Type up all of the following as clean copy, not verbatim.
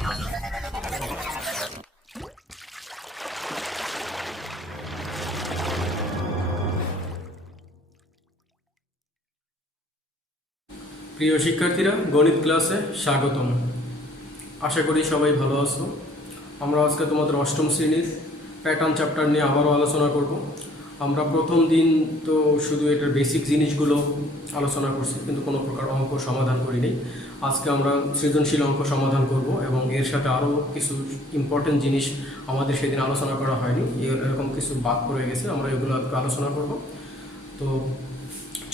প্রিয় শিক্ষার্থীরা, গণিত ক্লাসে স্বাগতম। আশা করি সবাই ভালো আছো। আমরা আজকে তোমাদের অষ্টম শ্রেণীর প্যাটার্ন চ্যাপ্টার নিয়ে আবারও আলোচনা করব। আমরা প্রথম দিন তো শুধু এটার বেসিক জিনিসগুলো আলোচনা করছি, কিন্তু কোনো প্রকার অঙ্ক সমাধান করিনি। আজকে আমরা সৃজনশীল অঙ্ক সমাধান করব এবং এর সাথে আরও কিছু ইম্পর্টেন্ট জিনিস আমাদের সেদিন আলোচনা করা হয়নি, এরকম কিছু বাদ পড়ে গেছে, আমরা এগুলো আজকে আলোচনা করব। তো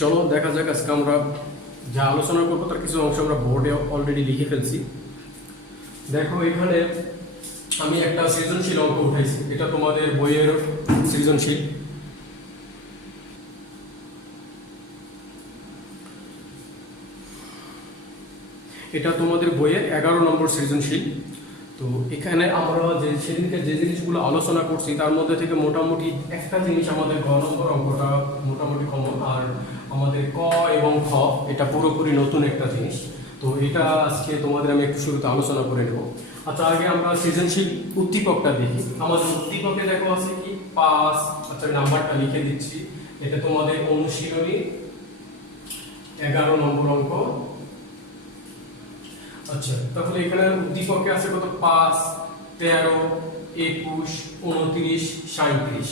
চলো দেখা যাক। আজকে আমরা যা আলোচনা করবো তার কিছু অংশ আমরা বোর্ডে অলরেডি লিখে ফেলছি। দেখো, এখানে আমি একটা সৃজনশীল অঙ্ক উঠাইছি। এটা তোমাদের বইয়ের সৃজনশীল। এটা তোমাদের বইয়ের 11 নম্বর সৃজনশীল। তো এখানে আমরা সেদিনকে যে জিনিসগুলো আলোচনা করছি তার মধ্যে থেকে মোটামুটি একটা জিনিস আমাদের গ নম্বর অঙ্কটা মোটামুটি কমন, আর আমাদের ক এবং খ এটা পুরোপুরি নতুন একটা জিনিস। তো এটা আজকে তোমাদের আমি একটু শুরুতে আলোচনা করে নেব। আচ্ছা, আগে আমরা সৃজনশীল উদ্দীপকটা দেখি। আমাদের উদ্দীপকে দেখো আছে কি 5। আচ্ছা, নাম্বারটা লিখে দিচ্ছি। এটা তোমাদের অনুশীলনী 11 নম্বর অঙ্ক। আচ্ছা, তাহলে এখানে উদ্দীপকে আছে কত? 5, 13, 21, 29, 37।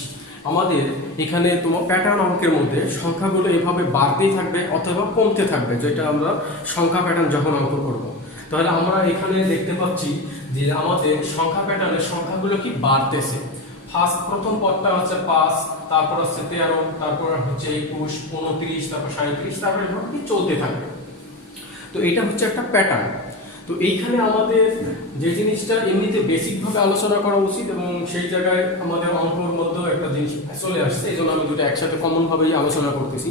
আমাদের এখানে তোমার প্যাটার্ন অঙ্কের মধ্যে সংখ্যাগুলো এভাবে বাড়তেই থাকবে অথবা কমতে থাকবে, যেটা আমরা সংখ্যা প্যাটার্ন যখন অঙ্ক করব। তাহলে আমরা এখানে দেখতে পাচ্ছি যে আমাদের সংখ্যা প্যাটার্নের সংখ্যাগুলো কি বাড়তেছে। প্রথম পদটা হচ্ছে 5, তারপর হচ্ছে 13, তারপর হচ্ছে 21, 29, তারপর 37, তারপর এভাবে কি চলতে থাকবে। তো এটা হচ্ছে একটা প্যাটার্ন। তো এইখানে আমাদের যে জিনিসটা এমনিতে বেসিকভাবে আলোচনা করা উচিত এবং সেই জায়গায় আমাদের অঙ্কর মধ্যেও একটা জিনিস চলে আসছে, এই জন্য আমি দুটো একসাথে কমনভাবেই আলোচনা করতেছি।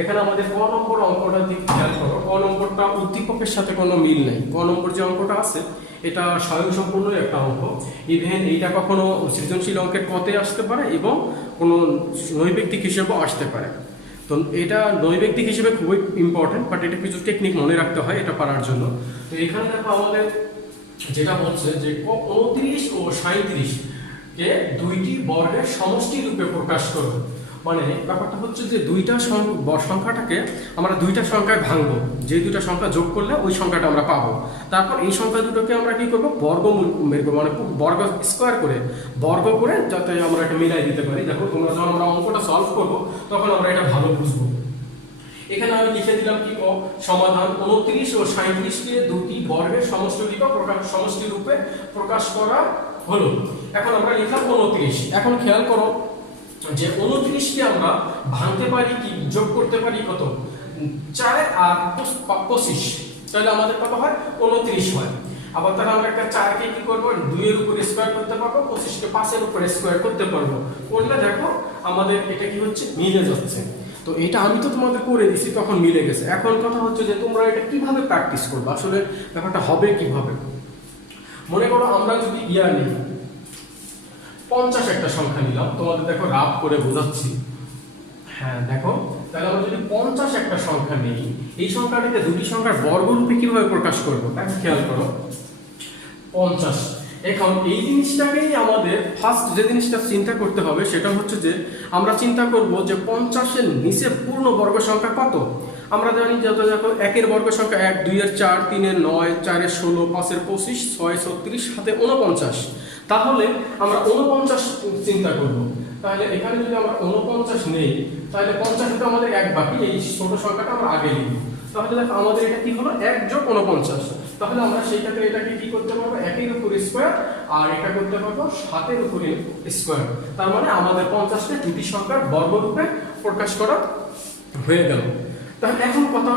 এখানে আমাদের ক নম্বর অঙ্কটার দিক খেয়াল করো। ক নম্বরটা উদ্দীপকের সাথে কোনো মিল নেই। ক নম্বর যে অঙ্কটা আছে এটা স্বয়ংসম্পূর্ণ একটা অঙ্ক। ইভেন এইটা কখনো সৃজনশীল অঙ্কের কতে আসতে পারে এবং কোনো নৈবেক্তিক হিসেবেও আসতে পারে। তো এটা নৈবেক্তিক হিসেবে খুবই ইম্পর্টেন্ট, বাট এটা কিছু টেকনিক মনে রাখতে হয় এটা পারার জন্য। তো এখানে দেখো আমাদের যেটা বলছে যে 29 ও 37 কে দুইটি বর্গের সমষ্টি রূপে প্রকাশ করব। মানে ব্যাপারটা হচ্ছে যে দুইটা সংখ্যাটাকে আমরা দুইটা সংখ্যায় ভাঙবো, যে দুইটা সংখ্যা যোগ করলে ওই সংখ্যাটা আমরা পাবো। তারপর এই সংখ্যা দুটোকে আমরা কি করবো? বর্গমূল বের করবো, মানে বর্গ স্কোয়ার করে বর্গ করে যাতে আমরা এটা মিলাই দিতে পারি। দেখো, তোমরা যখন আমরা অঙ্কটা সলভ করবো তখন আমরা এটা ভালো বুঝবো। এখানে আমি লিখে দিলাম কি সমাধান 29 ও 37 কে দুটি বর্গের সমষ্টি রূপে প্রকাশ করা হলো। এখন আমরা লিখলাম 29। এখন খেয়াল করো যে 29 কে আমরা ভাঙতে পারি কি, যোগ করতে পারি কত? 4 আর 25, তাহলে আমাদের কত হয়? 29 হয়। আবার তাহলে আমরা একটা 4 কে কি করব? 2 এর উপরে স্কয়ার করতে পারবো, 25 কে 5 এর উপরে স্কয়ার করতে পারবো। করলে দেখো আমাদের এটা কি হচ্ছে? মিলে যাচ্ছে। তো এটা আমি তো তোমাদের করে দিছি, তখন মিলে গেছে। এখন কথা হচ্ছে যে তোমরা এটা কিভাবে প্র্যাকটিস করবে, আসলে ব্যাপারটা হবে কিভাবে। মনে করো আমরা যদি নিই 50 একটা সংখ্যা নিলাম, তোমাদের দেখো রাফ করে বোঝাচ্ছি। হ্যাঁ দেখো, তাহলে আমরা যদি 50 একটা সংখ্যা নিই, এই সংখ্যাটাকে দুটি সংখ্যার বর্গরূপে কিভাবে প্রকাশ করবো তাকে খেয়াল করো। 50। এখন এই জিনিসটাকেই আমাদের ফার্স্ট যে জিনিসটা চিন্তা করতে হবে সেটা হচ্ছে যে আমরা চিন্তা করব যে 50-এর নিচে পূর্ণ বর্গ সংখ্যা কত। আমরা জানি যত দেখো 1-এর বর্গ সংখ্যা 1, 2-এর 4, 3-এর 9, 4-এর 16, 5-এর 25, 6-এর 36, 7-এর 49। তাহলে আমরা 49 চিন্তা করব। তাহলে এখানে যদি আমরা 49 নেই, তাহলে 50 তো আমাদের 1 বাকি, এই ছোট সংখ্যাটা আমরা আগে লিখব। তাহলে দেখো আমাদের এটা কি হলো? 1 যোগ 49। তাহলে আমরা সেই ক্ষেত্রে এটাকে কি করতে পারবো? 1-এর উপর স্কয়ার, আর এটা করতে পারবো 7-এর উপর স্কয়ার। তার মানে আমাদের 50কে দুটি সংখ্যার বর্গরূপে প্রকাশ করা হয়ে গেল। তাহলে এখন কথা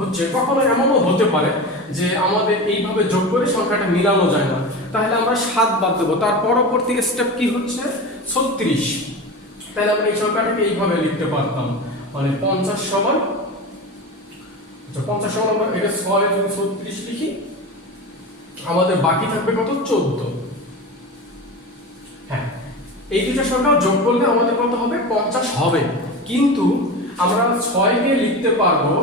হচ্ছে, কখনো এমনও হতে পারে যে আমাদের এইভাবে যোগ করে সংখ্যাটা মিলানো যায় না, তাহলে আমরা 7 বাদ দেবো। তার পরবর্তী স্টেপ কি হচ্ছে? 36। তাহলে আমরা এই সংখ্যাটাকে এইভাবে লিখতে পারতাম, মানে 50 সমান 50 সমান আমরা এটা 6 এবং 36 লিখি, আমাদের বাকি থাকবে কত? 14। হ্যাঁ, এই দুটো সংখ্যা যোগ করলে আমাদের কত হবে? 50 হবে। কিন্তু আমরা 6 কে লিখতে পারবো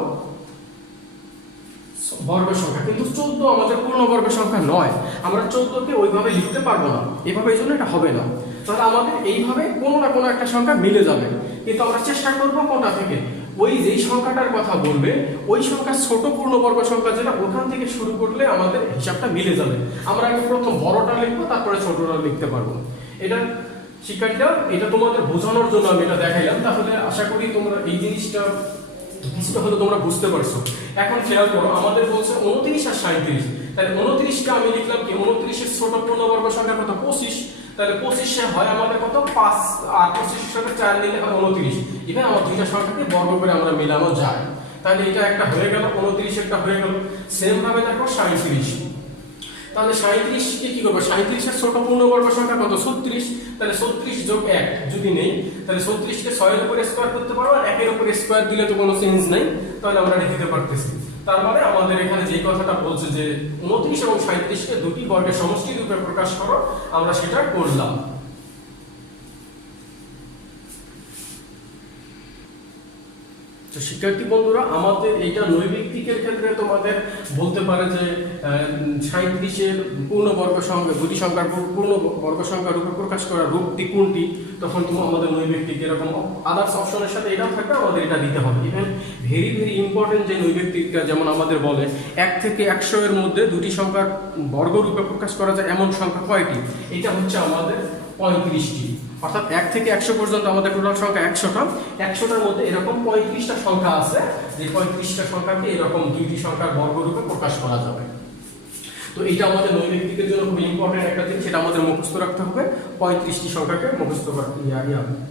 বর্গ সংখ্যা, কিন্তু 14 আমাদের পূর্ণবর্গ সংখ্যা নয়, আমরা 14কে ওইভাবে লিখতে পারবো না, এভাবে এই জন্য এটা হবে না। তাহলে আমাদের এইভাবে কোনো না কোনো একটা সংখ্যা মিলে যাবে, কিন্তু আমরা চেষ্টা করবো কোনটা থেকে, ওই যেই সংখ্যাটার কথা বলবে ওই সংখ্যার ছোট পূর্ণবর্গ সংখ্যা যেটা ওখান থেকে শুরু করলে আমাদের হিসাবটা মিলে যাবে। আমরা আগে প্রথম বড়টা লিখবো, তারপরে ছোটটা লিখতে পারবো। এটা শিক্ষার্থীরা, এটা তোমাদের বোঝানোর জন্য আমি এটা দেখাইলাম, তাহলে আশা করি তোমরা এই জিনিসটা কিছুটা হলে তোমরা বুঝতে পারছো। এখন খেয়াল করো, আমাদের বলছে 29 আর 37, তাহলে 29টা আমি লিখলাম কি, 29 এর ছোট পূর্ণবর্গ সংখ্যা কত, 25, তাহলে 25 হয় আমাদের কত 5, আর 25 এর সাথে 4 নিলে হয় 29। এখানে আমার দুইটা সংখ্যাকে বর্গ করে আমরা মেলানো যায়, তাহলে এটা একটা হয়ে গেল, 29 একটা হয়ে গেল। সেম ভাবে দেখো 37, তাহলে 37 কে কি করব, 37 এর ছোট পূর্ণবর্গ সংখ্যা কত, 36, তাহলে 36 যোগ 1 যদি নেই, তাহলে 36 কে 6 এর উপরে স্কয়ার করতে পারবো, আর 1 এর উপরে স্কয়ার দিলে তো কোনো চেঞ্জ নাই, তাহলে আমরা লিখতে পারতেছি। তার মানে আমাদের এখানে যে কথাটা বলছে যে 29 এবং 37 কে দুটি বর্গের সমষ্টি রূপে প্রকাশ করো, আমরা সেটা করলাম। তো শিক্ষার্থী বন্ধুরা, আমাদের এইটা নৈর্ব্যক্তিকের ক্ষেত্রে তোমাদের বলতে পারে যে 37-এর পূর্ণবর্গ সংখ্যা, দুটি সংখ্যার পূর্ণবর্গ সংখ্যা রূপে প্রকাশ করা রূপটি কোনটি, তখন তুমি আমাদের নৈর্ব্যক্তিক এরকম আদার্স অপশনের সাথে এটাও থাকবে, আমাদের এটা দিতে হবে। ইভেন ভেরি ভেরি ইম্পর্টেন্ট যে নৈর্ব্যক্তিকটা, যেমন আমাদের বলে 1 থেকে 100 এর মধ্যে দুটি সংখ্যার বর্গ রূপে প্রকাশ করা যায় এমন সংখ্যা কয়টি, এটা হচ্ছে আমাদের 35টি। অর্থাৎ 1 থেকে 100 পর্যন্ত আমাদের টোটাল সংখ্যা 100টা, 100টার মধ্যে এরকম 35টা সংখ্যা আছে, যে 35টা সংখ্যাকে এরকম দুইটি সংখ্যার বর্গরূপে প্রকাশ করা যাবে। তো এটা আমাদের নৈর্ব্যক্তিকের জন্য খুব ইম্পর্টেন্ট একটা জিনিস, সেটা আমাদের মুখস্থ রাখতে হবে, 35টি সংখ্যাকে মুখস্থ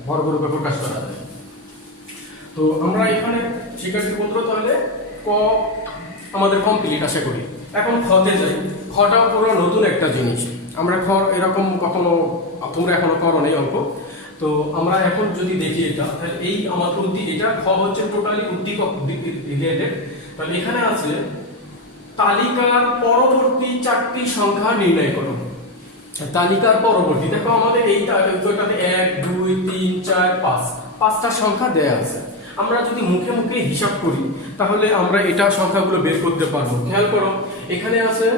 বর্গরূপে প্রকাশ করা যায়। তো আমরা এখানে শিক্ষার্থী বন্ধুরা তাহলে ক আমাদের কমপ্লিট আশা করি। এখন খতে যাই, খটা পুরো নতুন একটা জিনিস, আমরা খ এরকম কখনো তোমরা এখনো করো নাই অঙ্ক। তো আমরা এখন যদি দেখি এটা, তাহলে এই আমাদের এটা খ হচ্ছে টোটালি উদ্দীপক রিলেটেড। তাহলে এখানে আছে তালিকার পরবর্তী 4টি সংখ্যা নির্ণয় করো। তালিকার পরবর্তী, দেখো আমাদের এই তালিকাটাতে 1 2 3 4 5 5টা সংখ্যা দেয়া আছে। আমরা যদি মুখে মুখে হিসাব করি তাহলে আমরা এটা সংখ্যাগুলো বের করতে পারবো। খেয়াল করো, এখানে আছে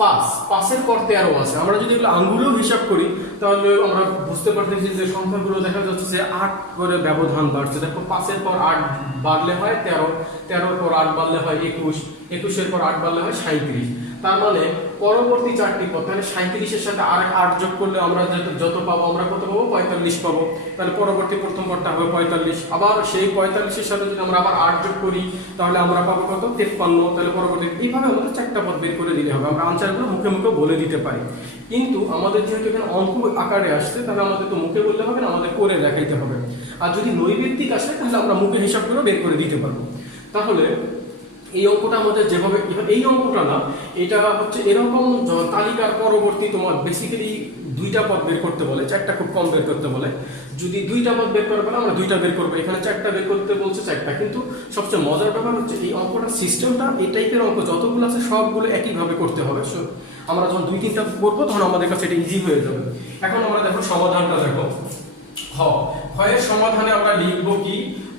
5, 5-এর পর 13 আছে। আমরা যদি এগুলো আঙ্গুলেও হিসাব করি তাহলে আমরা বুঝতে পারতেছি যে সংখ্যাগুলো দেখা যাচ্ছে যে 8 করে ব্যবধান বাড়ছে। দেখো 5-এর পর 8 বাড়লে হয় 13, 13-এর পর 8 বাড়লে হয় 21, 21-এর পর 8 বাড়লে হয় 37। তার মানে পরবর্তী 4টি পদ, তাহলে 37-এর সাথে আর 8 যোগ করলে আমরা যত পাবো, আমরা কত পাবো, 45 পাবো। তাহলে পরবর্তী প্রথম পদটা হবে 45, আবার সেই 45-এর সাথে যদি আমরা আবার 8 যোগ করি তাহলে আমরা পাবো কত, 53। তাহলে পরবর্তী এইভাবে আমাদের 4টা পদ বের করে দিলে হবে, আমরা আনসারগুলো মুখে মুখে বলে দিতে পারি। কিন্তু আমাদের যেহেতু এখানে অঙ্ক আকারে আসছে, তাহলে আমাদের তো মুখে বলতে হবে না, আমাদের করে দেখাইতে হবে। আর যদি নৈর্ব্যক্তিক আসে তাহলে আমরা মুখে হিসাব করে বের করে দিতে পারবো। তাহলে এই অঙ্কটা আমাদের যেভাবে, এই অঙ্কটা না, এটা হচ্ছে এরকম তালিকার পরবর্তী তোমার বেসিক্যালি 2টা পদ বের করতে বলে, 4টা খুব কম বের করতে বলে। যদি 2টা পদ বের করবে না, আমরা 2টা বের করবো। এখানে 4টা বের করতে বলছে, 4টা। কিন্তু সবচেয়ে মজার ব্যাপার হচ্ছে এই অঙ্কটার সিস্টেমটা, এই টাইপের অঙ্ক যতগুলো আছে সবগুলো একইভাবে করতে হবে। আমরা যখন 2-3টা করবো তখন আমাদের কাছে এটা ইজি হয়ে যাবে। এখন আমরা দেখো সমাধানটা দেখো, এর সমাধানে আমরা লিখবো কি,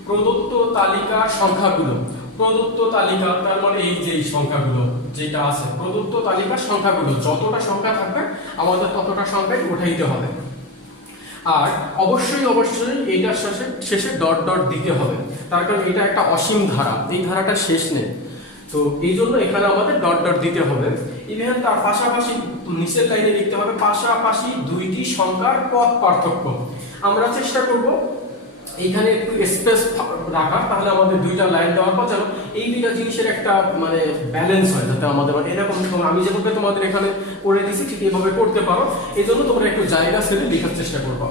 প্রদত্ত তালিকার সংখ্যাগুলো, প্রদত্ত তালিকা তার মানে এই যে সংখ্যাগুলো যেটা আছে, প্রদত্ত তালিকার সংখ্যাগুলো যতটা সংখ্যা থাকবে আমাদের ততটা সংখ্যাই উঠাইতে হবে। আর অবশ্যই অবশ্যই এইটার শেষে ডট ডট দিতে হবে, তার কারণ এটা একটা অসীম ধারা, এই ধারাটা শেষ নেই। তো এই জন্য এখানে আমাদের ডট ডট দিতে হবে। ইভেন তার পাশাপাশি নিচের লাইনে লিখতে হবে পাশাপাশি 2টি সংখ্যার পদ পার্থক্য। আমরা চেষ্টা করব এইখানে একটু স্পেস রাখা, তাহলে আমাদের 2টা লাইন দেওয়ার পর যেন এই 2টা জিনিসের একটা মানে ব্যালেন্স হয়, যাতে আমাদের মানে এরকম আমি যেভাবে তোমাদের এখানে করে দিয়েছি ঠিক এইভাবে করতে পারো। এই জন্য তোমরা একটু জায়গা ছেড়ে লেখার চেষ্টা করবো।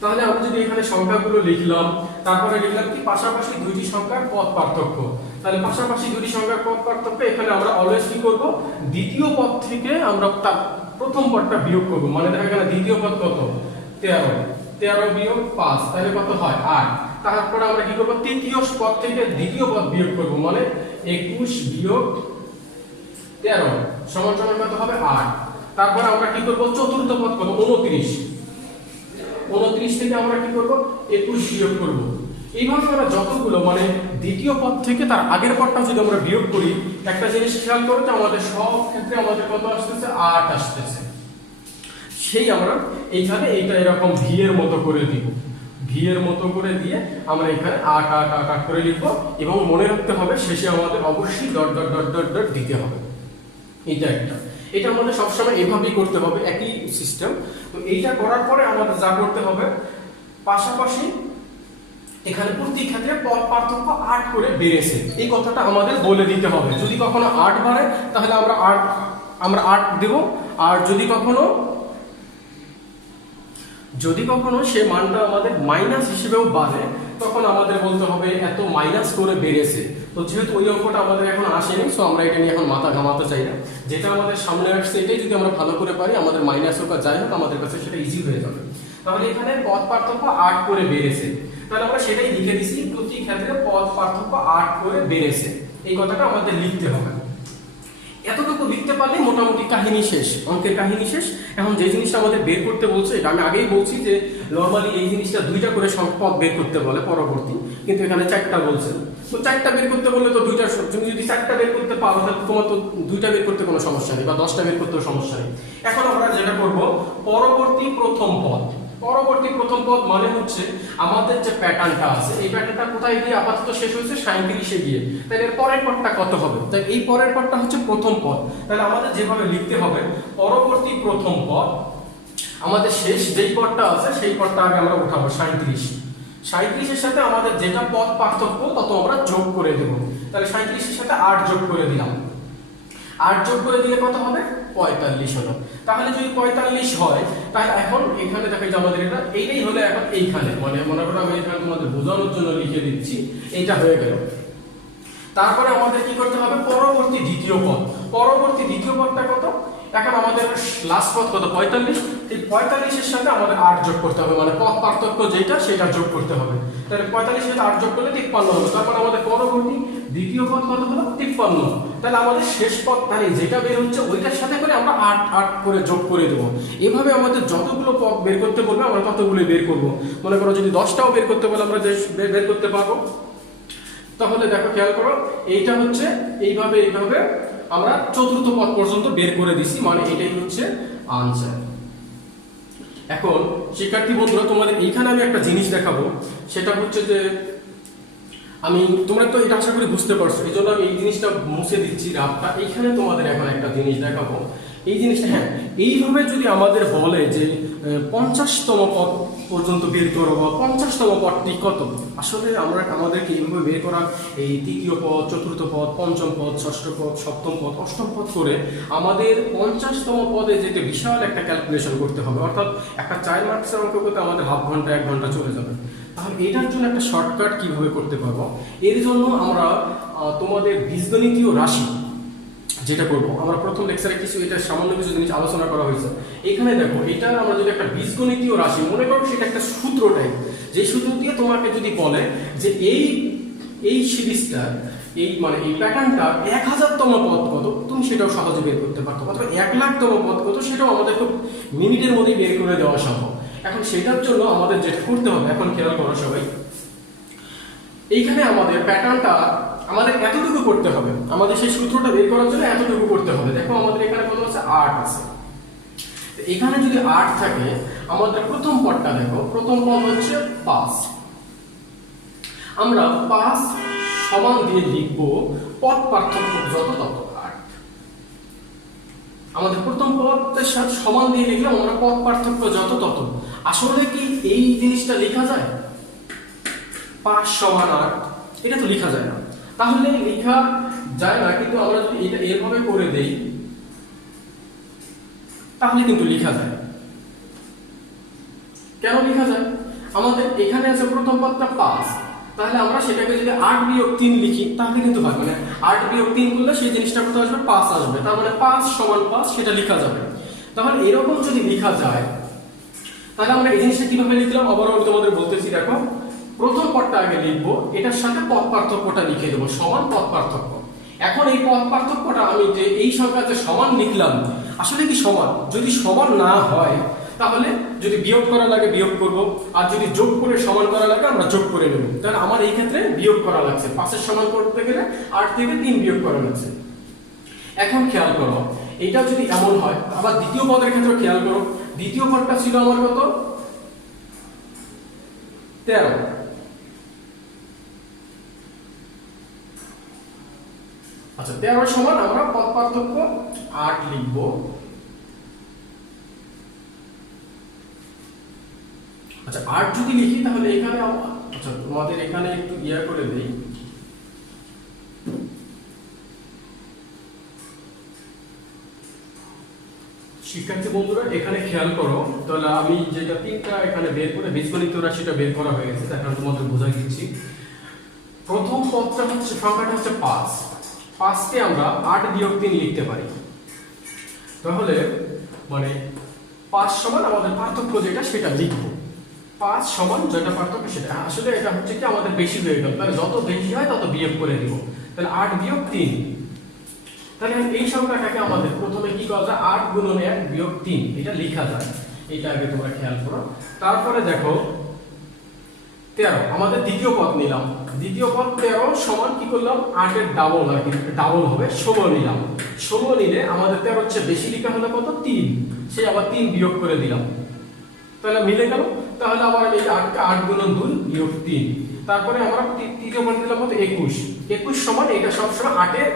তাহলে আমরা যদি এখানে সংখ্যাগুলো লিখলাম, তারপরে লিখলাম কি পাশাপাশি 2টি সংখ্যার পদ পার্থক্য। তাহলে পাশাপাশি 2টি সংখ্যার পদ পার্থক্য, এখানে আমরা অলওয়েজ কি করব, দ্বিতীয় পদ থেকে আমরা প্রথম পদটা বিয়োগ করব। মানে দেখা গেল দ্বিতীয় পদ কত, 13, 13 বিয়োগ 5, তাহলে কত হয় 8। তারপরে আমরা কি করব, তৃতীয় পদ থেকে দ্বিতীয় পদ বিয়োগ করব, মানে 21 বিয়োগ 13 সমান সমান কত হবে 8। তারপরে আমরা কি করব, চতুর্থ পদ কত, 29, 29 থেকে আমরা কি করব, 21 বিয়োগ করব। এইভাবে আমরা যতগুলো মানে দ্বিতীয় পদ থেকে তার আগের পদটা যদি আমরা বিয়োগ করি, একটা জিনিস খেয়াল করো যে আমাদের সব ক্ষেত্রে আমাদের কত আসতেছে, 8 আসতেছে। সেই আমরা এইখানে এইটা এরকম ভি এর মতো করে দিব, ভি এর মতো করে দিয়ে আমরা এখানে 8 8 8 8 করে লিখবো, এবং মনে রাখতে হবে শেষে আমাদের অবশ্যই dot dot dot dot dot দিতে হবে। এইটা একটা, এটা আমাদের সবসময় এইভাবেই করতে হবে, একই সিস্টেম। তো এইটা করার পরে আমাদের যা করতে হবে, পাশাপাশি এখানে প্রতি ক্ষেত্রে পদ পার্থক্য 8 করে বেড়েছে এই কথাটা আমাদের বলে দিতে হবে। যদি কখনো 8 বাড়ে তাহলে আমরা 8 দেব, আর যদি কখনো সে মানটা আমাদের মাইনাস হিসেবেও বাড়ে, তখন আমাদের বলতে হবে এত মাইনাস করে বেড়েছে। তো যেহেতু ওই অঙ্কটা আমাদের এখন আসেনি, সো আমরা এটা নিয়ে এখন মাথা ঘামাতে চাই না। যেটা আমাদের সামনে আসছে এটাই যদি আমরা ভালো করে পারি, আমাদের মাইনাস হোক আর যাই হোক আমাদের কাছে সেটা ইজি হয়ে যাবে। তাহলে এখানে পদ পার্থক্য 8 করে বেড়েছে, তাহলে আমরা সেটাই লিখে দিছি, প্রতি ক্ষেত্রে পদ পার্থক্য 8 করে বেড়েছে, এই কথাটা আমাদের লিখতে হবে। এতটুকু লিখতে পারলে মোটামুটি কাহিনী শেষ, অঙ্কের কাহিনী শেষ। এখন যে জিনিসটা আমাদের বের করতে বলছে, এটা আমি আগেই বলছি যে নরমালি এই জিনিসটা 2টা করে পদ বের করতে বলে পরবর্তী, কিন্তু এখানে 4টা বলছে। তো 4টা বের করতে বললে তো 2টা, তুমি যদি 4টা বের করতে পারো তাহলে তোমার তো 2টা বের করতে কোনো সমস্যা নেই, বা 10টা বের করতেও সমস্যা নেই। এখন আমরা যেটা করব, পরবর্তী প্রথম পদ। পরবর্তী প্রথম পদ মানে হচ্ছে আমাদের যে প্যাটার্নটা আছে, এই প্যাটার্নটা কোথায় গিয়ে আপাতত শেষ হয়েছে, 37-এ গিয়ে। তাহলে এর পরের পদটা কত হবে? তাই এই পরের পদটা হচ্ছে প্রথম পদ। তাহলে আমাদের যেভাবে লিখতে হবে, পরবর্তী প্রথম পদ, আমাদের শেষ যেই পদটা আছে সেই পদটা আগে আমরা উঠাবো 37। 37-এর সাথে আমাদের যেটা পদ পার্থক্য তত আমরা যোগ করে দেব। তাহলে 37-এর সাথে 8 যোগ করে দিলাম, 8 যোগ করে দিলে কত হবে? 45 হলো। তাহলে যদি 45 হয়, তাহলে এখন এখানে দেখো যে আমাদের এটা এইটাই হলো এখন এইখানে, মানে মনে করো আমি এখানে তোমাদের বোঝানোর জন্য লিখে দিচ্ছি, এইটা হয়ে গেল। তারপরে আমাদের কি করতে হবে, পরবর্তী দ্বিতীয় পদ। পরবর্তী দ্বিতীয় পদটা কত? এখন আমাদের লাস্ট পদ কত? 45। এই 45-এর সাথে আমাদের 8 যোগ করতে হবে, মানে পদ পার্থক্য যেটা সেটা যোগ করতে হবে। তাহলে 45-এর সাথে 8 যোগ করলে 53 হলো। তারপর আমাদের পরবর্তী দ্বিতীয় পদ কত হলো? 53। তাহলে আমাদের শেষ পদ মানে যেটা বের হচ্ছে ওইটার সাথে করে আমরা 8 8 করে যোগ করে দেবো। এভাবে আমাদের যতগুলো পদ বের করতে বলবে আমরা ততগুলো বের করব। মনে করো যদি 10টাও বের করতে বলে আমরা বের করতে পারবো। তাহলে দেখো খেয়াল করো, এইটা হচ্ছে এইভাবে আমরা চতুর্থ পদ পর্যন্ত বের করে দিছি, মানে এটাই হচ্ছে আনসার। এখন শিক্ষার্থী বন্ধুরা, তোমাদের এইখানে আমি একটা জিনিস দেখাবো, সেটা হচ্ছে যে তোমরা তো এটা আশা করি বুঝতে পারছো, এই জন্য আমি এই জিনিসটা মুছে দিচ্ছি রাতটা। এইখানে তোমাদের এখন একটা জিনিস দেখাবো, এই জিনিসটা, হ্যাঁ, এইভাবে যদি আমাদের বলে যে 50তম পদ পর্যন্ত বের করো, বা 50তম পদটি কত, আসলে আমাদেরকে এইভাবে বের করা, এই তৃতীয় পদ, চতুর্থ পদ, পঞ্চম পদ, ষষ্ঠ পদ, সপ্তম পদ, অষ্টম পদ করে আমাদের 50তম পদে যেতে বিশাল একটা ক্যালকুলেশন করতে হবে। অর্থাৎ একটা 4 মার্কসের অঙ্ক করতে আমাদের হাফ ঘন্টা 1 ঘন্টা চলে যাবে। তাহলে এটার জন্য একটা শর্টকাট কিভাবে করতে পারবো, এর জন্য আমরা তোমাদের বীজগণিতীয় রাশি যেটা করবো, আমরা প্রথম লেকচারে এটা সামান্য কিছু জিনিস আলোচনা করা হয়েছে। এখানে দেখো, এটা আমরা যদি একটা বীজগণিতীয় রাশি মনে করো, সেটা একটা সূত্র টাইপ, যে সূত্র দিয়ে তোমাকে যদি বলে যে এই সিরিজটা, এই প্যাটার্নটা 1000তম পদ কত, তুমি সেটাও সহজে বের করতে পারতো, অথবা 1,00,000তম পদ কত সেটাও আমাদের খুব মিনিটের মধ্যেই বের করে দেওয়া সম্ভব। এখন সেটার জন্য আমাদের যেটা করতে হবে, এখন খেয়াল করো সবাই, এইখানে আমাদের প্যাটার্নটা আমাদের এতটুকু করতে হবে, আমাদের সেই সূত্রটা বের করার জন্য এতটুকু করতে হবে। দেখো আমাদের এখানে কত আছে? 8 আছে। এখানে যদি 8 থাকে, আমাদের প্রথম পদটা দেখো, প্রথম পদ হচ্ছে 5। আমরা 5 সমান দিয়ে লিখবো পদ পার্থক্য যত তত 8। আমাদের প্রথম পদের সাথে সমান দিয়ে লিখলে আমরা পদ পার্থক্য যত তত। আসলে কি এই জিনিসটা লেখা যায়? 5 সমান 8, এটা তো লেখা যায় না। তাহলে লেখা যায় না, কিন্তু আমরা যদি এটা এভাবে করে দেই তাহলে কিন্তু লেখা যায়। কেন লেখা যায়? আমাদের এখানে আছে প্রথম পদটা 5, তাহলে আমরা সেটাকে যদি 8 বিয়োগ 3 লিখি তাহলে কিন্তু হয়, মানে 8 বিয়োগ 3 করলে সেই জিনিসটা কত আসবে? 5 আসবে। তার মানে 5 সমান 5 সেটা লেখা যাবে। তাহলে এরকম যদি লেখা যায়, তাহলে আমরা এই জিনিসটা কিভাবে লিখলাম আবারও আমি তোমাদের বলতেছি। দেখো, প্রথম পদটা আগে লিখবো, এটার সাথে পদ পার্থক্যটা লিখে দেবো, সমান পদ পার্থক্য। এখন এই পদ পার্থক্যটা আমি যে এই সংখ্যাতে সমান লিখলাম, আসলে কি সমান? যদি সমান না হয় তাহলে যদি বিয়োগ করা লাগে বিয়োগ করব, আর যদি যোগ করে সমান করা লাগে আমরা যোগ করে নেব। তাহলে আমার এই ক্ষেত্রে বিয়োগ করা লাগছে, 5 এর সমান করতে গেলে 8 থেকে 3 বিয়োগ করা লাগছে। এখন খেয়াল করো, এটা যদি এমন হয়, আবার দ্বিতীয় পদের ক্ষেত্রে খেয়াল করো, দ্বিতীয় পদটা ছিল আমার কত, 13। আচ্ছা, 13 সমান আমরা পদ পার্থক্য 8 লিখব। আচ্ছা, 8 যদি লিখি তাহলে এখানে আচ্ছা তোমাদের এখানে একটু ইয়া করে দেই, শিক্ষার্থী বন্ধুরা এখানে খেয়াল করো। তাহলে আমি যেটা 3টা এখানে বের করে বীজগণিত রাশিটা বের করা হয়ে গেছে, এখন তোমাদের বোঝাই দিচ্ছি। প্রথম পদটা হচ্ছে, সংখ্যাটা হচ্ছে 5, 5 কে আমরা 8 বিয়োগ 3 লিখতে পারি। তাহলে মানে 5 সমান আমাদের পার্থক্য যেটা সেটা লিখবো, 5 সমান যেটা পার্থক্য সেটা। আসলে এটা হচ্ছে কি আমাদের বেশি হয়ে গেল, তাহলে যত বেশি হয় তত বিয়োগ করে দিব। তাহলে 8 বিয়োগ 3, তাহলে এই সংখ্যাটাকে আমাদের প্রথমে কি করা যায়, 8 গুণন 1 বিয়োগ 3 এটা লেখা যায়। এটা আগে তোমরা খেয়াল করো। তারপরে দেখো 13 আমাদের দ্বিতীয় পদ নিলাম, দ্বিতীয় পদ 13 সমান কি করলাম, 8 এর ডাবল, আর কি ডাবল হবে 16 নিলাম। 16 নিলে আমাদের 13 হচ্ছে বেশি লেখা হলো কত, 3, সেই আবার 3 বিয়োগ করে দিলাম, তাহলে মিলে গেল। তাহলে আবার এই 8 গুণন 2 বিয়োগ 3, তারপরে আমরা তৃতীয় পদ দিলাম কত, 21। 21 সমান এটা সবসময় 8 এর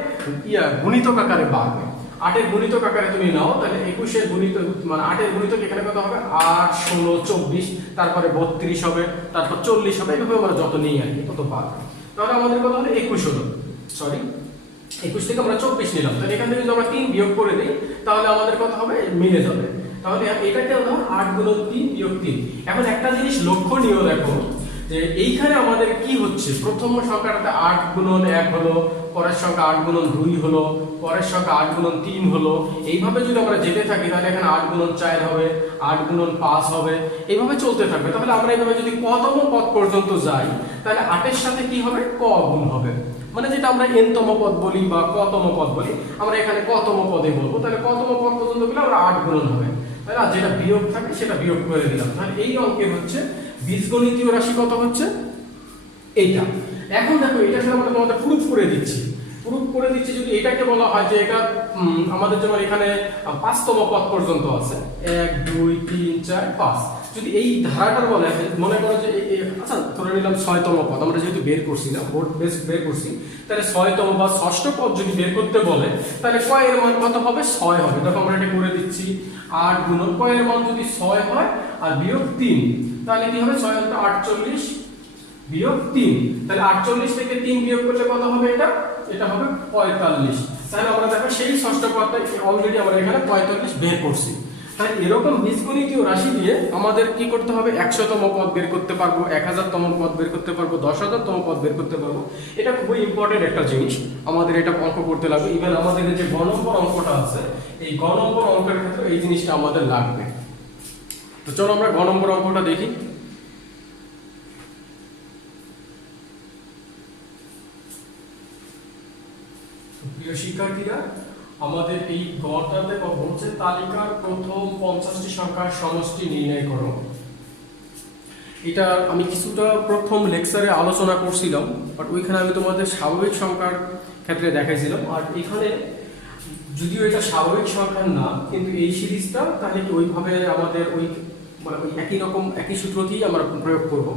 গুণিতক আকারে বাড়বে, 8 এর গুণিতক আকারে তুমি নাও, তাহলে 21 এর গুণিতক মানে 8 এর গুণিতক এখানে কত হবে, 8 16 24, তারপরে 32 হবে, তারপর 40 হবে, এভাবে আমরা যত নিই আর কি তত বাড়বে। তাহলে আমাদের কত হলো, 21 হলো, সরি 21 থেকে আমরা 24 নিলাম। তাহলে এখান থেকে যদি আমরা 3 বিয়োগ করে দিই তাহলে আমাদের কত হবে, মিলে যাবে। তাহলে এটাকে আমরা 8 গুণন 3 বিয়োগ 3। এখন একটা জিনিস লক্ষণীয় দেখো, যে এইখানে আমাদের কি হচ্ছে, প্রথম সংখ্যাটাতে 8 গুণন 1 হলো, পরের সংখ্যা 8 গুণন 2 হলো, পরের সংখ্যা 8 গুণন 3 হলো। এইভাবে যদি আমরা যেতে থাকি তাহলে এখানে 8 গুণন 4 হবে, 8 গুণন 5 হবে, এইভাবে চলতে থাকবে। তাহলে আমরা এইভাবে যদি কতম পদ পর্যন্ত যাই তাহলে 8 এর সাথে কি হবে, ক গুণ হবে, মানে যেটা আমরা n তম পদ বলি বা কতম পদ বলি, আমরা এখানে কতম পদে বলবো। তাহলে কতম পদ পর্যন্ত গেলে আমরা 8 গুণন হবে, তাই না, যেটা বিয়োগ থাকে সেটা বিয়োগ করে দিলাম। তাহলে এই অঙ্কের হচ্ছে বীজগণিতীয় রাশি কত হচ্ছে, এইটা। এখন দেখো এটা আসলে আমরা তোমাদের প্রুফ করে দিচ্ছি, যদি এটাকে বলা হয় যে এটা আমাদের যেমন এখানে 5তম পদ পর্যন্ত আছে, 1 2 3 4 5, যদি এই ধারাটার বলে, মনে করো যে আচ্ছা ধরে নিলাম 6তম পদ, আমরা যেহেতু বের করছি না, বোর্ড বেস বের করছি, তাহলে 6তম বা 6ষ্ঠ পদ যদি বের করতে বলে তাহলে ক এর মান কত হবে, 6 হবে। দেখো আমরা এটা করে দিচ্ছি, 8 গুণন ক এর মান যদি 6 হয় আর বিয়োগ 3, তাহলে কি হবে, 6 × 48 বিয়োগ 3, তাহলে 48 থেকে 3 বিয়োগ করলে কত হবে, এটা হবে 45। তাহলে আমরা দেখো সেই ষষ্ঠ পদটা অলরেডি আমরা এখানে 45 বের করছি। তাই এরকম বীজগণিতীয় রাশি দিয়ে আমাদের কি করতে হবে, 100তম পদ বের করতে পারবো, 1000তম পদ বের করতে পারবো, 10000তম পদ বের করতে পারবো। এটা খুবই ইম্পর্টেন্ট একটা জিনিস, আমাদের এটা অঙ্ক করতে লাগবে। ইভেন আমাদের যে গ নম্বর অঙ্কটা আছে, এই গ নম্বর অঙ্কের ক্ষেত্রে এই জিনিসটা আমাদের লাগবে। তো চলো আমরা গ নম্বর অঙ্কটা দেখি। প্রিয় শিক্ষার্থীরা, আমাদের এই গটাতে বলছে তালিকার প্রথম 50টি সংখ্যার সমষ্টি নির্ণয় করো। এটা আমি কিছুটা প্রথম লেকচারে আলোচনা করছিলাম, বাট ওইখানে আমি তোমাদের স্বাভাবিক সংখ্যার ক্ষেত্রে দেখাইছিলাম। আর এখানে যদিও এটা স্বাভাবিক সংখ্যার না, কিন্তু এই সিরিজটা তাহলে ওইভাবে আমাদের ওই মানে ওই একই রকম একই সূত্রতেই আমরা প্রয়োগ করব।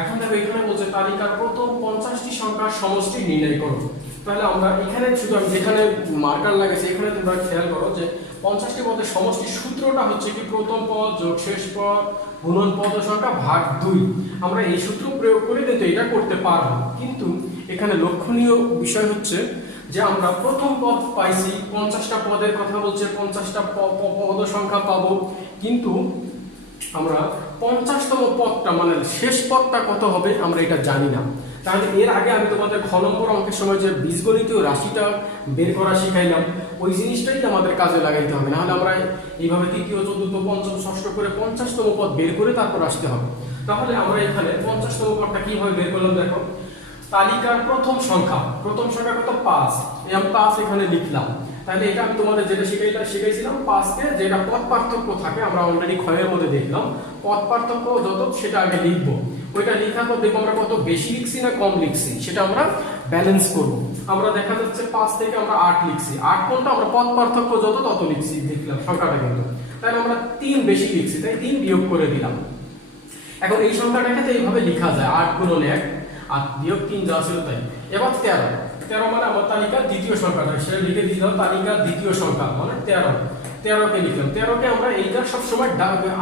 এখন দেখো এখানে বলছে তালিকার প্রথম 50টি সংখ্যার সমষ্টি নির্ণয় করো। তাহলে আমরা এখানে শুধু আমি যেখানে মার্কার লাগাইছি এখানে তোমরা খেয়াল করো যে 50টি পদের সমষ্টির সূত্রটা হচ্ছে কি, প্রথম পদ যোগ শেষ পদ গুণন পদ সংখ্যা ভাগ 2। আমরা এই সূত্র প্রয়োগ করে কিন্তু এটা করতে পারবো, কিন্তু এখানে লক্ষণীয় বিষয় হচ্ছে যে আমরা প্রথম পদ পাইছি, 50টা পদের কথা বলছে, 50টা পদ সংখ্যা পাবো, কিন্তু আমরা 50তম পদটা মানে শেষ পদটা কত হবে আমরা এটা জানি না। তাহলে এর আগে আমি তোমাদের খ নম্বর অঙ্কের সময় যে বীজগণিতীয় রাশিটা বের করা শিখাইলাম, ওই জিনিসটাই আমাদের কাজে লাগাইতে হবে, নাহলে আমরা এইভাবে তৃতীয় চতুর্থ পঞ্চম ষষ্ঠ করে 50তম পদ বের করে তারপর আসতে হবে। তাহলে আমরা এখানে 50তম পদটা কিভাবে বের করলাম, দেখো তালিকার প্রথম সংখ্যা কত, 5, এই আমি 5 এখানে লিখলাম। তাহলে এটা আমি তোমাদের যেটা শিখাইছিলাম 5 কে যেটা পদ পার্থক্য থাকে, আমরা অলরেডি ক্ষয়ের মধ্যে দেখলাম পদ পার্থক্য যত সেটা আগে লিখবো, ওইটা লেখার পর দেখবো আমরা কত বেশি লিখছি না কম লিখছি, সেটা আমরা ব্যালেন্স করব। আমরা দেখা যাচ্ছে 5 থেকে আমরা 8 লিখছি, 8 কোনটা আমরা পদ পার্থক্য যত তত লিখছি, দেখলাম সংখ্যাটা কিন্তু, তাহলে আমরা 3 বেশি লিখছি, তাই 3 বিয়োগ করে দিলাম। এখন এই সংখ্যাটাকে তো এইভাবে লেখা যায় 8 গুণন 1 আর বিয়োগ 3 যা ছিল তাই। এবার 13 মানে আমার তালিকার দ্বিতীয় সংখ্যাটা, সেটা লিখে দিলাম তালিকার দ্বিতীয় সংখ্যা মানে 13 কে লিখলাম। 13 কে আমরা এইটা সবসময়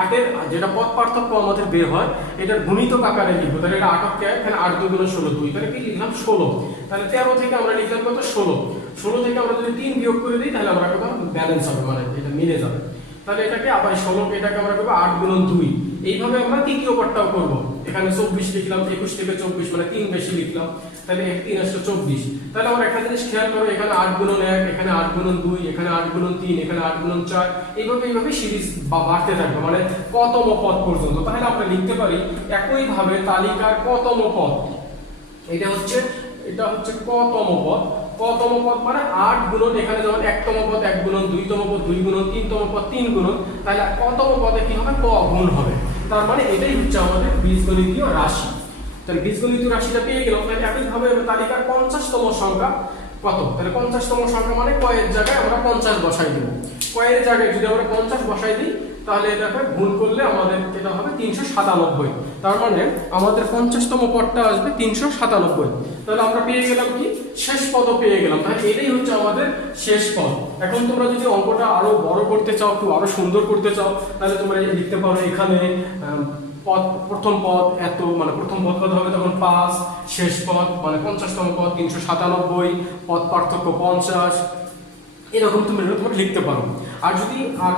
8-এর যেটা পদ পার্থক্য আমাদের বের হয় এটার গুণিতক আকারে লিখবো, তাহলে এটা 8 কে এখানে 8 2 গুণ 16 2, তাহলে কি লিখলাম 16, তাহলে 13 থেকে আমরা লিখলাম কত 16 থেকে আমরা যদি 3 বিয়োগ করে দিই তাহলে আমরা কত ব্যালেন্স হবে, মানে এটা মিলে যাবে। তাহলে এটাকে আবার 16 এটাকে আমরা করব 8 গুণন 2, এইভাবে আমরা তৃতীয় পার্টটাও করব। এখানে 24 লিখলাম, 21 থেকে 24 মানে 3 বেশি লিখলাম, তাহলে 3 আসলে 24। তাহলে আমরা একটা জিনিস খেয়াল করো, এখানে 8 গুণন 1, এখানে 8 গুণন 2, এখানে 8 গুণন 3, এখানে 8 গুণন 4, এইভাবে সিরিজ বাড়তে থাকবে মানে কতম পদ পর্যন্ত। তাহলে আমরা লিখতে পারি একই ভাবে তালিকার কতম পদ, এটা হচ্ছে কতম পদ। কতম পদ মানে 8 গুণন, এখানে যেমন 1তম পদ 1 গুণন, 2তম পদ 2 গুণন, 3তম পদ 3 গুণন, তাহলে কতম পদে কি হবে ক গুণ হবে। তার মানে এটাই হচ্ছে আমাদের বীজগণিতীয় রাশি। তাহলে বীজগণিতীয় রাশিটা পেয়ে গেলাম। তাহলে একই ভাবে তালিকার 50তম সংখ্যা কত, তাহলে 50তম সংখ্যা মানে কয়ের জায়গায় আমরা 50 বসাই দেব। কয়ের জায়গায় যদি আমরা 50 বসাই দিই তাহলে এটাকে গুণ করলে আমাদের এটা হবে 397। তার মানে আমাদের 50তম পদটা আসবে 397। তাহলে আমরা পেয়ে গেলাম কি শেষ পদও পেয়ে গেলাম। তাহলে এটাই হচ্ছে আমাদের শেষ পদ। এখন তোমরা যদি অঙ্কটা আরো বড় করতে চাও, একটু আরো সুন্দর করতে চাও, তাহলে তোমরা লিখতে পারো এখানে পদ প্রথম পদ এত, মানে প্রথম পদ কত হবে তখন 5, শেষ পদ মানে 50তম পদ 397, পদ পার্থক্য 50, এরকম তুমি লিখতে পারো। আর যদি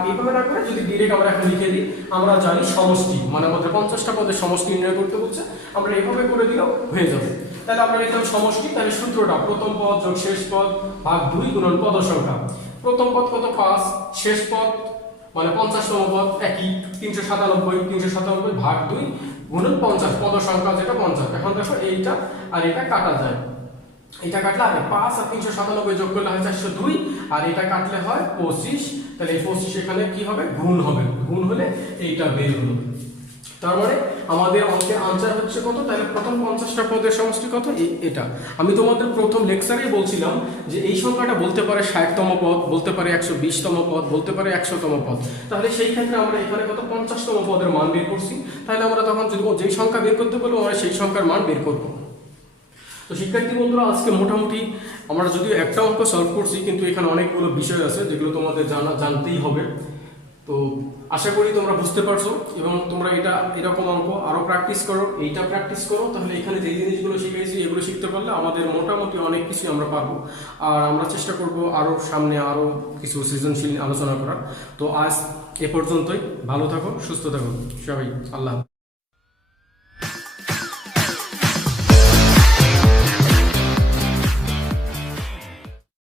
এইভাবে না করে যদি ডিরেক্ট আমরা এখন লিখে দিই, আমরা জানি সমষ্টি মানে আমাদের 50টা পদের সমষ্টি নির্ণয় করতে হচ্ছে, আমরা এইভাবে করে দিলেও হয়ে যাবে। তাহলে আমরা লিখলাম সমষ্টি, তাহলে সূত্রটা প্রথম পদ যোগ শেষ পদ ভাগ 2 গুণন পদ সংখ্যা। প্রথম পদ কত 5, শেষ পদ মানে 50তম পদ একই 397 ভাগ 2 গুণন 50 পদ সংখ্যা যেটা 50। এখন দেখো এইটা আর এটা কাটা যায়, এটা কাটলে আগে 5 আর 397 যোগ করলে হয় 402, আর এটা কাটলে হয় 25। তাহলে এই 25 এখানে কি হবে গুণ হবে, গুণ হলে এইটা বের হলো। তার মানে আমাদের অঙ্কের আনসার হচ্ছে কত, তাহলে প্রথম 50টা পদের সমষ্টি কত এটা। আমি তোমাদের প্রথম লেকচারেই বলছিলাম যে এই সংখ্যাটা বলতে পারে 60তম পদ, বলতে পারে 120তম পদ, বলতে পারে 100তম পদ। তাহলে সেই ক্ষেত্রে আমরা এখানে কত 50তম পদের মান বের করছি, তাহলে আমরা তখন যদি যেই সংখ্যা বের করতে বলবো আমরা সেই সংখ্যার মান বের করবো। তো শিক্ষার্থী বন্ধুরা আজকে মোটামুটি আমরা যদিও একটা অঙ্ক সলভ করছি, কিন্তু এখানে অনেকগুলো বিষয় আছে যেগুলো তোমাদের জানতেই হবে। তো আশা করি তোমরা বুঝতে পারছো এবং তোমরা এটা এরকম অঙ্ক আরো প্র্যাকটিস করো, এইটা প্র্যাকটিস করো, তাহলে এখানে যে জিনিসগুলো শিখেছি এগুলো শিখতে পারলে আমাদের মোটামুটি অনেক কিছু আমরা পারবো। আর আমরা চেষ্টা করব আরো সামনে আরো কিছু সৃজনশীল আলোচনা করার। তো আজ এ পর্যন্তই, ভালো থাকো, সুস্থ থাকো সবাই, আল্লাহ।